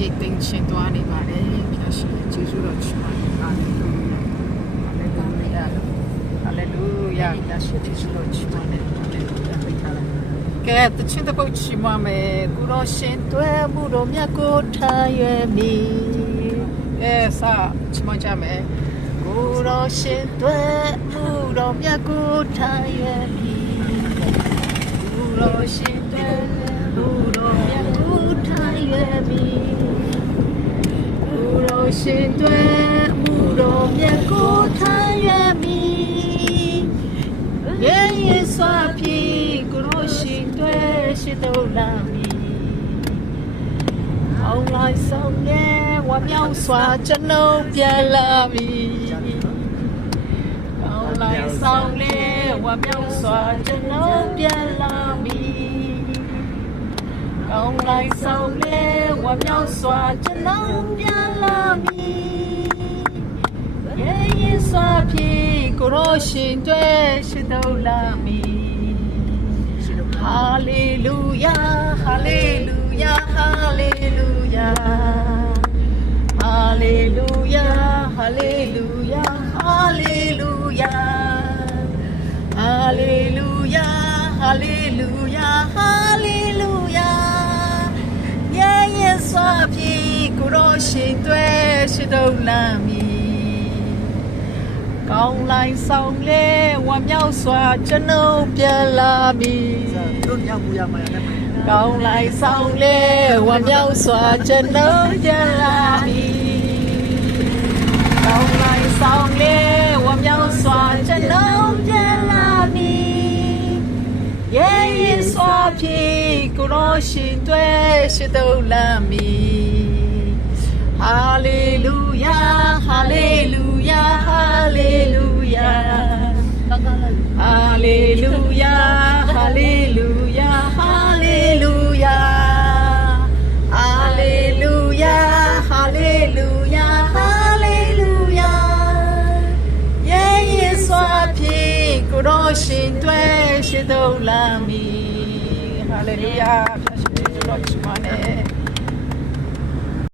ရိတ်သိမ်းချင်းသွားနေပါတယ်ဖျားရှင်ယေရှုတော်ချီးမွမ်းပါလေဟာလေလုယာဟာလေလုယာဖျားရှင်ယေရှုတော်ချီးမွမ်းတယ်ဟာလေလုယာဖိတ်ထားလိုက်ကဲတချင်တဲ့ပုတ်ချီးမွမ်းမယ်ကိုတော်ရှင်တွဲမှုတော်မြတ်ကိုထားရွယ်မီစာချီးမွမ်းကြမယ်ကိုတော်ရှင်တွဲမှုတော်မြတ်ကိုထားရွယ်မီကိုတော်ရှင်တွဲမှုတော်မြတ်ကိုထားရွယ်မီကိုတော်ရှင်တွဲမှုတော်မြတ်ကိုထားရွယ်မီယေစွာဖြီကိုတော်ရှင်တွဲရှိတော်လာမီအောင်လိုက်ဆောင်ရဲ့ဝမ်းမြောက်စွာကျွန်ုပ်ပြန်လာမီအောင်လိုက်ဆောင်လေဝမ်းမြောက်စွာကျွန်ုပ်ပြန်လာမီအောင်လိုက်ဆောင်လေဝမ်းမြောက်စွာကျွန်ုပ်ပြန်လာမီယေစွာဖြီကိုရောရှင်တွဲရှိတော်လာမီဟာလေလုယာဟာလေလုယာဟာလေလုယာဟာလေလုယာဟာလေလုယာဟာလေလုယာဟာလေလုယာဟာလေလုယာဟာလေလုယာယေစွာဖြီကိုရောရှင်တွဲရှိတော်လာမီကောင်းလိုက်ဆောင်လေဝမ်းမြောက်စွာကျွန်ုပ်ပြန်လာမီတို့ရောက်ဘူးရမှာလည်းကောင်းလိုက်ဆောင်လေဝမ်းမြောက်စွာကျွန်ုပ်ပြန်လာမီကောင်းလိုက်ဆောင်လေဝမ်းမြောက်စွာကျွန်ုပ်ပြန်လာမီယေစွာဖြီကိုရောရှင်တွဲရှိတော်လာမီဟာလေလုယာဟာလေလုယာဟာလေလုယာဟာလေလုယာဟာလေလုယာဟာလေလုယာဟာလေလုယာဟာလေလုယာဟာလေလုယာယေစွာဖြီကိုရောရှင်တွဲရှိတော်လာမီဟာလေလုယာဖျားရှင်တော်ချီးမွမ်း